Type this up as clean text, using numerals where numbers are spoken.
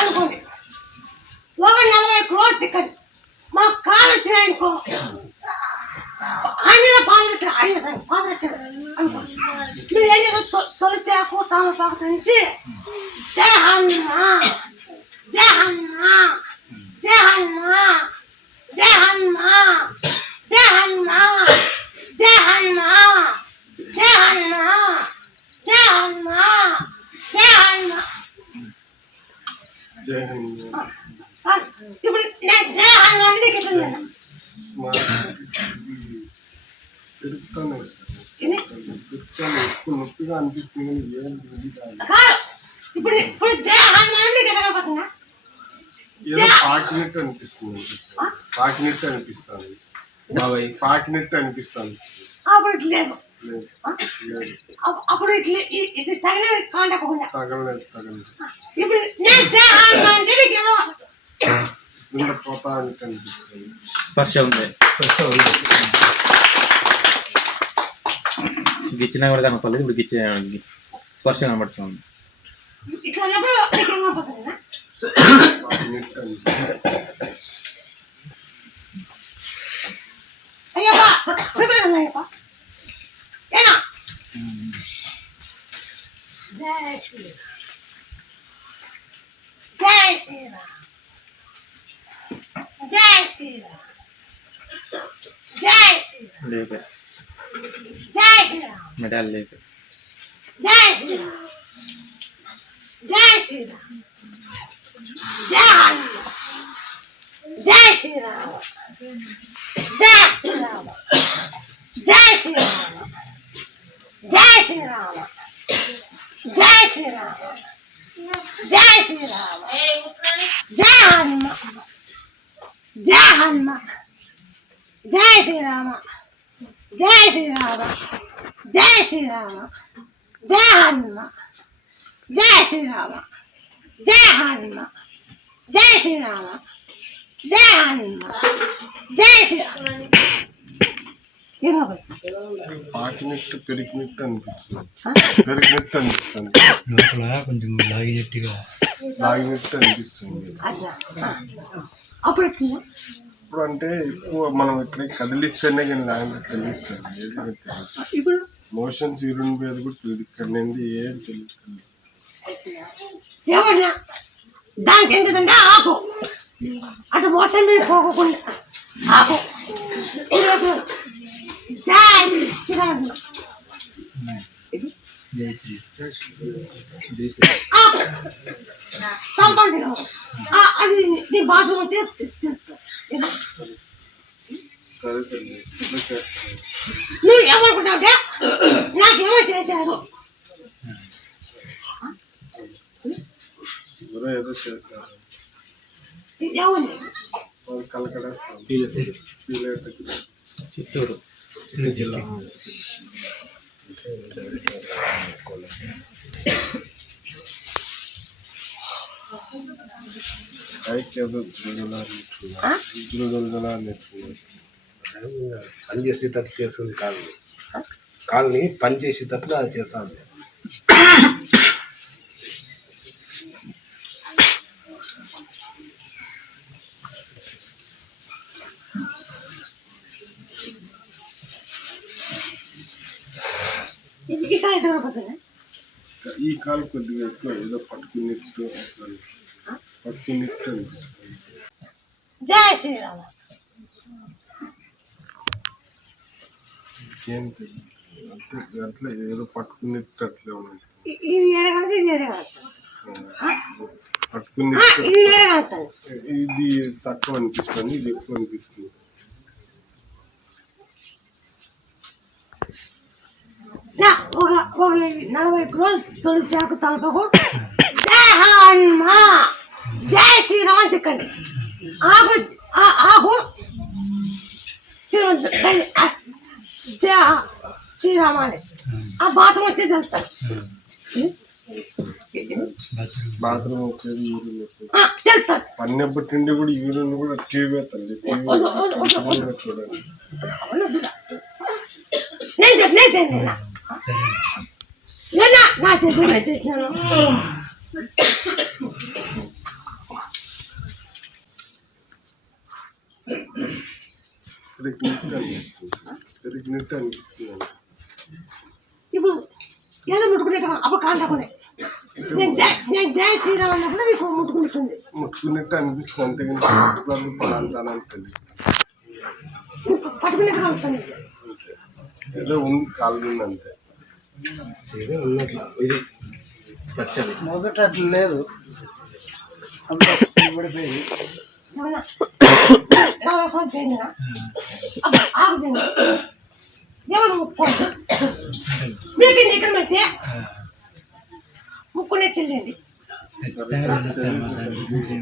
అనుకోండి 40 క్రోర్స్ ఇక్కడ మా కాలు వచ్చినాయనుకో ఆయన పాదరక్ష అనుకోండి మీరు ఏం చేస్తారు తొలిచాకు తామపాకు నుంచి జయ హనుమా జయ హనుమా జయ హనుమా జయ హనుమా జయ హనుమా జయ హనుమా జయ హనుమా జయ హనుమా జయ హనుమా ఇప్పుడు నేను జయ హనుమా అంటే ఎట్లుందా నొప్పిగా అనిపిస్తుంది. ఇప్పుడు జయ హనుమా అంటే ఎట్లా ఏదో పాకినట్టు అనిపిస్తుంది. పాకినట్టు అనిపిస్తుంది. పాకినట్టు అనిపిస్తుంది. అప్పుడు లేదు అప్పుడు ఇది తగలేదు కాంటకుండా తగలేదు. ఇప్పుడు నేను జయ హనుమా అంటే ఏదో స్వతానికి అనిపిస్తుంది. స్పర్శ ఉంది. గిచ్చినా కూడా కనపడలేదు. ఇప్పుడు గిచ్చే స్పర్శ కనబడుతుంది. ఇట్లా అయ్యప్పా ఏనా జయ శ్రీరామ్ జయ శ్రీరామ్ జయ శ్రీరామ్ జయ శ్రీరామ్ లేపే జయ శ్రీరామ్ మెడల్ లేపే జయ శ్రీరామ్ జయ శ్రీరామ్ జయ హనుమా జయ శ్రీరామ్ జయ శ్రీరామ్ జయ శ్రీరామ్ జయ శ్రీరామ్ జయ శ్రీరామ్ జయ శ్రీరామ్ జయ హనుమా జయ హనుమా జయ శ్రీరామ జయ శ్రీరామ జయ శ్రీరామ జయ హనుమ జయ శ్రీరామ జయ హనుమ జయ శ్రీరామ జయ హనుమ జయ శ్రీరామ పాకినట్టు పెరిగినట్టు అనిపిస్తుంది. పెరిగినట్టు అనిపిస్తుంది. లోపల కొంచెం లాగినట్టుగా అనిపిస్తుంది. అప్పుడు ఇప్పుడు అంటే ఎక్కువ మనం ఇట్లా కదిలిస్తేనే కానీ లాగినట్టు తెలుస్తుంది. ఇప్పుడు మోషన్స్ యూరిన్ మీద కూడా తెలియదు. ఇక్కడ నుండి ఏం తెలుస్తుంది. ఎవరినా దానికి ఎందుకంటే ఆకు అటు మోసం మీద పోకుండా ఆకు ఈరోజు జయ శ్రీరామ్ ఆకు సంపాదించ అది నీ బాత్రూమ్ వచ్చి నువ్వు ఏమనుకుంటావుంటే నాకేమో చేశారు. ఏదో చేస్తారు. కలకడ చిత్తూరు జిల్లా పని చేసేటట్టు చేస్తుంది. కాళ్ళని పని చేసేటట్లు అది చేస్తాను. ఈ కాలు కొద్దిగా ఎక్కువ ఏదో పట్టుకున్నట్టు జయ శ్రీరామ అట్లా ఏదో పట్టుకున్నట్టు అట్లే ఉన్నది. ఇది ఎరగడదు ఇది ఎరగడదు పట్టుకున్నట్టు ఇది ఎరగడతాను. ఇది తక్కువ అనిపిస్తుంది. ఇది ఎక్కువ అనిపిస్తుంది. ఒక 40 రోజులు తొలిచాకు తలపకు జయ హనుమా జయ శ్రీరామ్ అని తిక్కండి. ఆకు ఆకు జయ శ్రీరామ అని ఆ బాత్రూమ్ వచ్చి తెలుస్తాను. బాత్రూమ్ వచ్చేది యూరిన్ వచ్చేది తెలుస్తాను. పన్నెప్పటి నుండి కూడా యూరిన్ కూడా టీవీ తల్లి చూడండి. చేశాను నేను సరే ఏనా నా చేతులు నేను చేసినాను తిరిగినట్టు అనిపిస్తుంది ఇప్పుడు ఏదో ముట్టుకునే అప్పుడు కాంటాకునే నేను జై శ్రీరామ్ అన్నప్పుడు మీకు ముట్టుకుంటుంది ముట్టుకున్నట్టు అనిపిస్తుంది అంతేగాని పడాలని తెలియదు పట్టుకునేట్టుగా వస్తుంది ఏదో ఉంది కాలు ఉంది అంతే ఏదో ఉన్నట్ల ఇది స్పర్శ అది. మొదట అట్లా లేదు అంతా పడిపోయింది ఫోన్ చేయండి అప్పుడు ఆగు చేయండి ఎవరు ముక్కోండి మీకు ఇక్కడ పెడితే ముక్కునే చెల్లండి ఖచ్చితంగా వెళ్ళొచ్చాను దాని గురించి